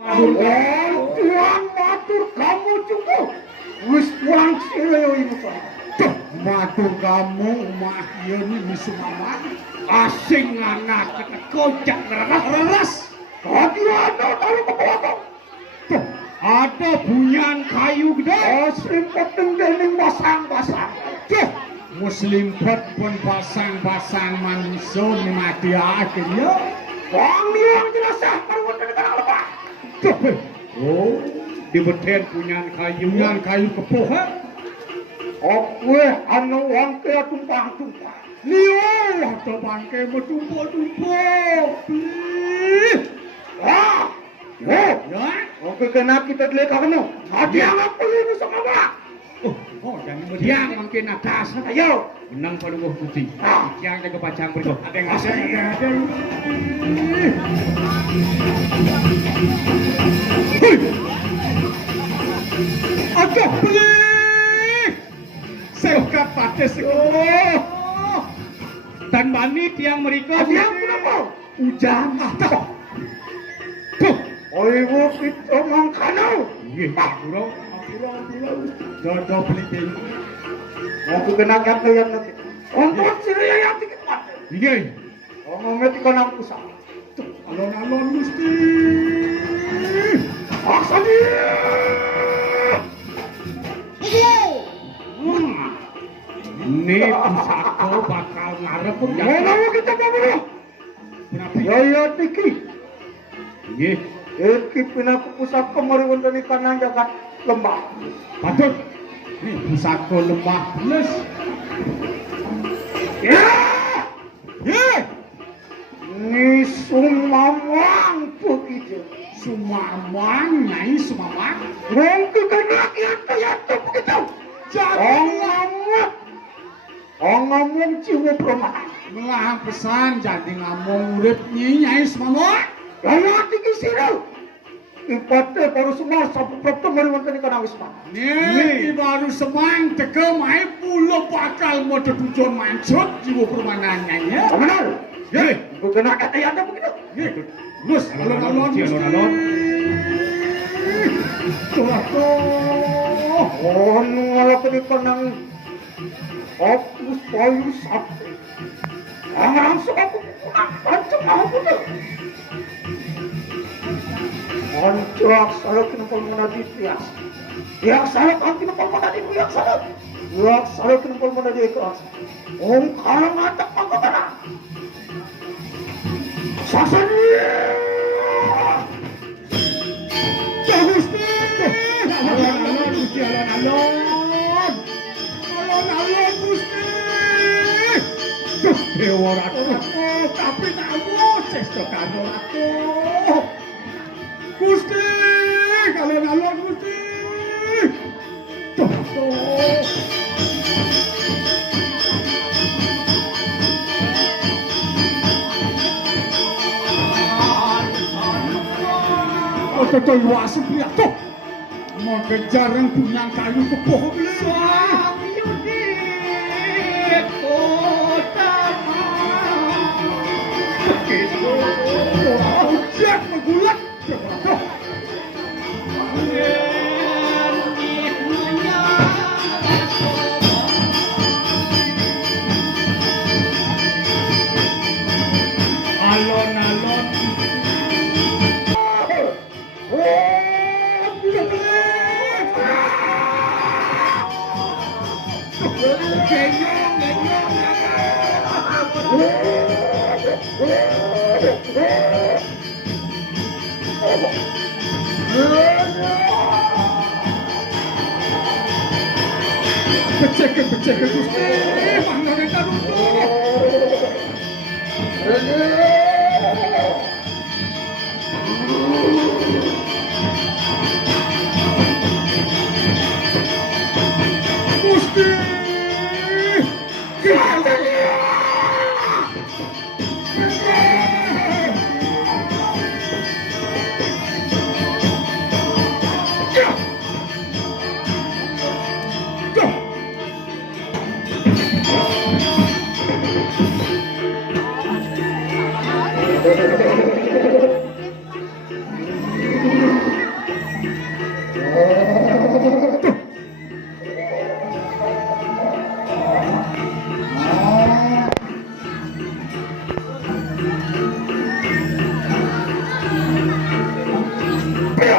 Tuhan matur kamu cukup. Wis pulang sireo ibu saya. Matur kamu mah ini misumaman. Asing anak kocak reras. Tadi ada kalau kepotong. Ada bunyian kayu gede. Selimpet dening basang-basang. Muslim pun basang-basang manusia mati akhirnya. Wong yang jelasah perwutan apa? Oh, di beten punyan kayu kepoh. Oke, anu wong ke tumpang-tumpang. Liu, atau bangke bertumpuk-tumpuk. Ya, oke kena kita lihat kamu. Ada yang apa ini sama apa? Oh, jangan berdiam makin atas. Ayo, menang pada buah putih. Yang jaga pacang berikut. Ada yang ada. Agak pelik. Seokat pada sekolah. Dan manit yang mereka. Ada yang kenapa? Hujan. Oh, ibu kita mangkano. Iya, burau. Jodoh pelik. Aku kena kata yang nanti. Untuk siraya yang dikit mati. Iya. Oh, mati kena pusat. Alon-alon mesti. Paksa dia. Ini pusatku bakal ngarep pun. Mana kita bawa? Ya, Tiki. Iya. Iki pinaku pusat kemari wonten kanan jagat lembah. Patut. Ini pusatku lembah plus. Ya. Ini sumamang begitu. Sumamang, nyai sumamang. Mungkin kena kiat begitu. Ngomong jiwa permata. Melah pesan jadi ngomong urip nyai sumamang. Lalu tinggi sirau. Ipatnya baru semua sampai bertemu dengan kena wisma. Nih baru semang teke main pulau bakal mau tujuan mancot jiwa permanannya ya. Benar. Ya, kena kata yang ada begitu. Ya, terus alon-alon. Oh, nunggu tadi penang. Fokus payu sapi. Langsung aku pulang pancung aku tuh. Ancak salah kenapa menadi tias. Yang salah kan kenapa menadi yang salah. Yang salah kenapa menadi ikhlas. Om kalau ngatak apa mana? Sasani. Gusti. Alon-alon Gusti alon-alon. Alon-alon Gusti. Dewa ratu. Tapi kamu cesto kamu ratu. Gusti, alon-alon Gusti. Tuh luas pria tuh. Mengejar yang punya kayu kepoh beli. Begitu. Ojek menggulat. Alon-alon. Becek Gusti, mana mereka duduk? Gusti, Ya,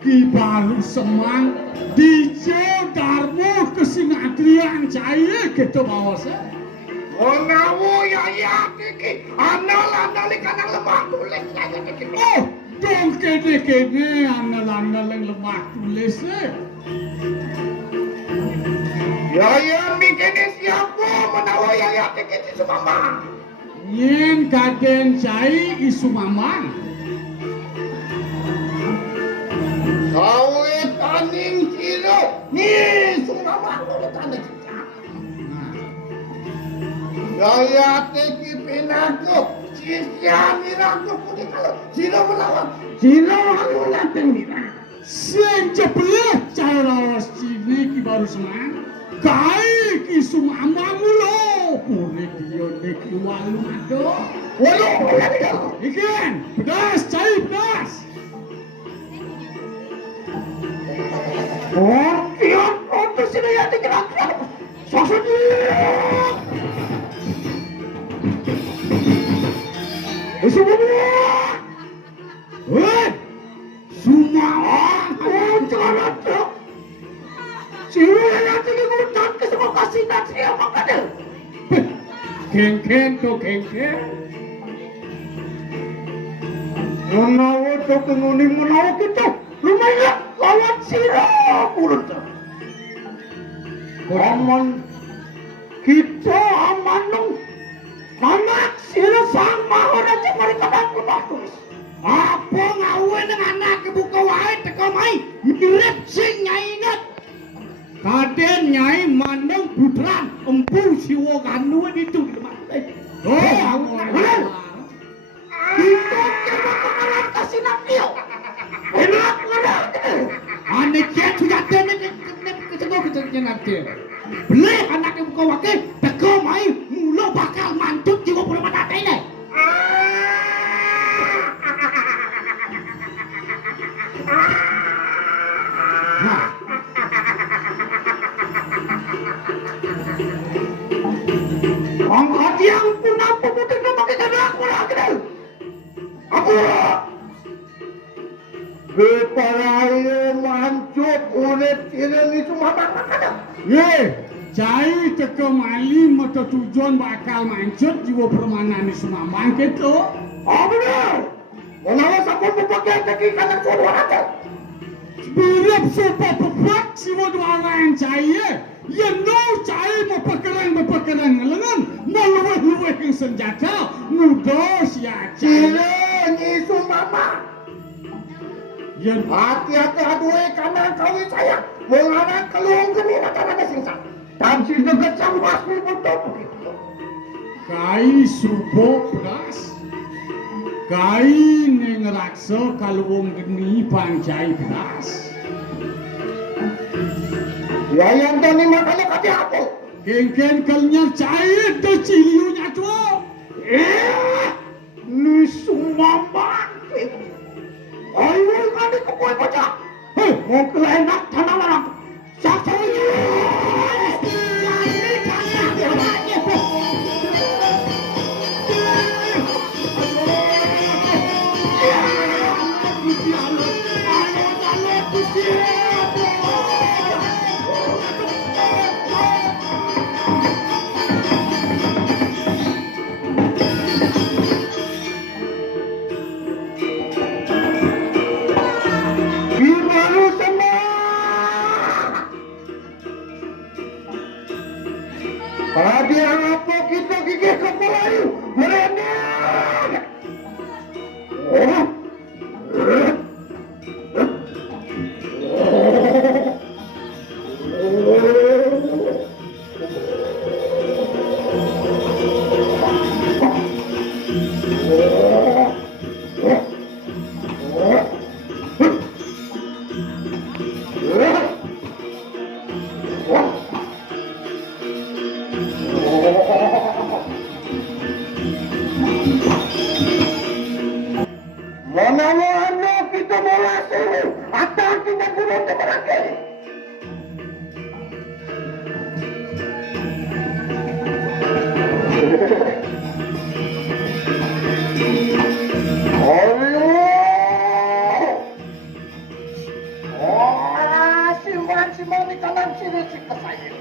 Ki Baru Semang DJ Darmo Kesinatrian Jaya gitu bawasnya. Onawo ya iki anal-anal kanang lemah tulis aja iki. Oh, dong kene-kene anal-anal yang lemah tulis. Ya mikene siapa menawa ya iki sumama. Yen kaden cai isu mamang. Kawe taning siro ni sumama kulo taning. Ya iki pinaku sisiani raku kudu kalau siro melawan. Siro anu naten mira. Sing jebleh cara sini Ki Baru Semang. Kai ki sumamang lo. Pune dia neki walu ado. Walu, Ikan, pedas, cai pedas. oh, kian untuk sini ya dikira. Sosok semua. Hei, sumamang. Oh, jangan tuh. Siapa yang tadi ngutang ke semua kasih nasi apa kada? Kengken to kengken. Menawa to kenguni menawa kita lumayan lawan sirah kurun tuh. Aman kita aman dong. Anak sirah sama orang cemari kadang kumatus. Apa ngawe dengan anak kebuka wae teka mai mirip sing nyaingat. Kaden nyai mandang putran empu siwo kanu itu di tempat. Kita kena kemalan kasih nakil. Enak enak. Ane kian sudah tene ketemu nanti. Beli anak kebuka wae teka mai mulo bakal mantut jiwa pura mata ini. Nah, Angkat yang pun apa putih nama kita aku lagi. Aku Beparaya mancuk urip ini cuma makan. ye, cai teka mali mata tujuan bakal mancut jiwa permanan di Sumambang gitu. Oh benar. Menawa sampun pakai kaki kanan suara ada. Birip sopa pepak siwa dua orang cai ye no cai mapakeran ngelengan maluwe yang senjata nudos ya cai. Cile nyisu mama. Ye Hati-hati aduh kanan kawin saya. Mengarah keluang geni rata-rata singsa. Dan si dekat sampas ni betul begitu. kai subo beras. Kai neng raksa kalung geni pancai beras. Ya yang tadi makanya kati aku. Kengken kalnya cai de ciliunya tuh. Ni semua mati. Ayo kali kepoi baca. Hei, mau kelenak tanah larang. Satu ini. Simpan di kanan sini si kesayangan.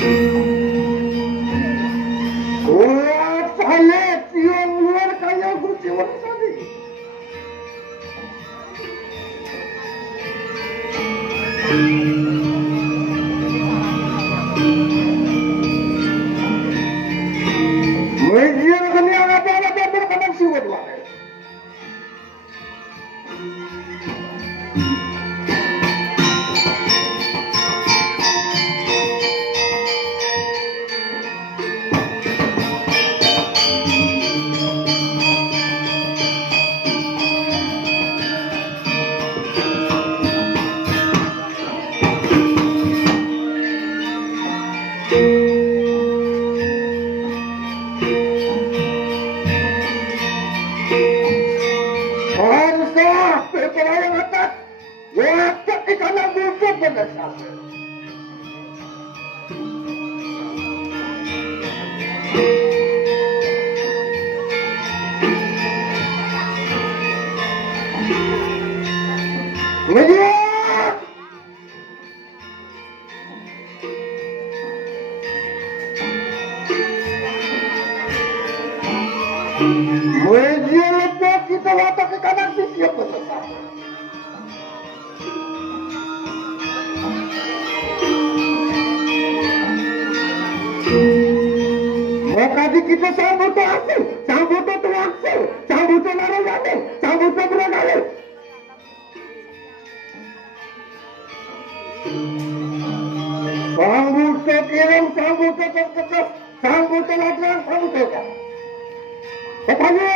Wah, saya cium luar kayak gue cium tadi. Media kami ada berkanan siwat lah. Media lepas kita watak ke kanan sisi apa sesama. Maka kita sambut hasil, sambut hasil, sambut narayane, sambut beradale. Sambut kirim, sambut kekas, sambut ladang, sambut kekas. Ketanya.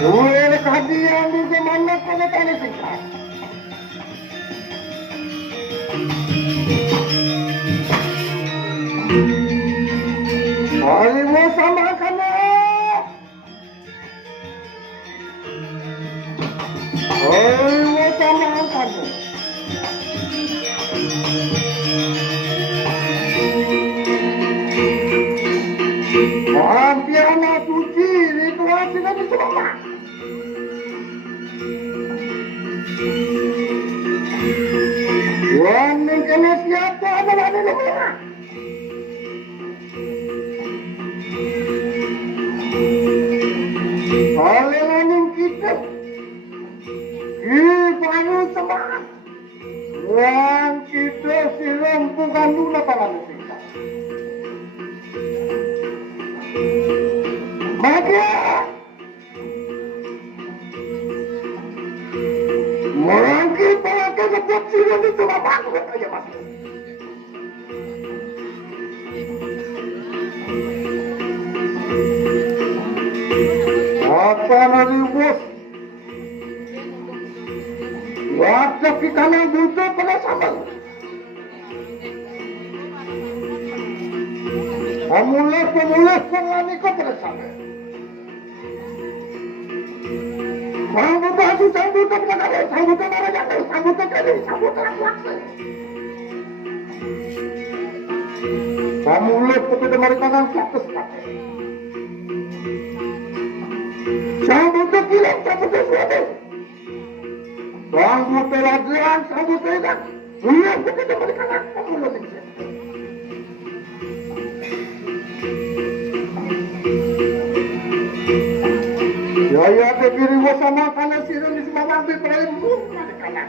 Dua kehadiran di mana kau tanya singkat. Harimau sama kamu. Harimau sama kamu. Hampir anak suci di kelas tidak dicoba. Yang mengkena siapa adalah nenek. Kalian kita baru semangat. Yang kita silam bukan luna para kita. Maka merangkir para kesebut silam itu apa saja masuk. Apa nanti bos? Wajah kita yang butuh pada sahabat. Pemulis pengelani kau pada sahabat. Sambutan itu sambutan pada kali, sambutan pada jatuh, sambutan kali, sambutan waktu. Pemulis kepada mereka yang fokus pakai. Sambutan kilang, sambutan suatu. Sambutan lagian, sambutan ikan. Punya kepada mereka yang pemulis ini. Ya ada kiri sama kanan sini di semua ambil perayaan mereka.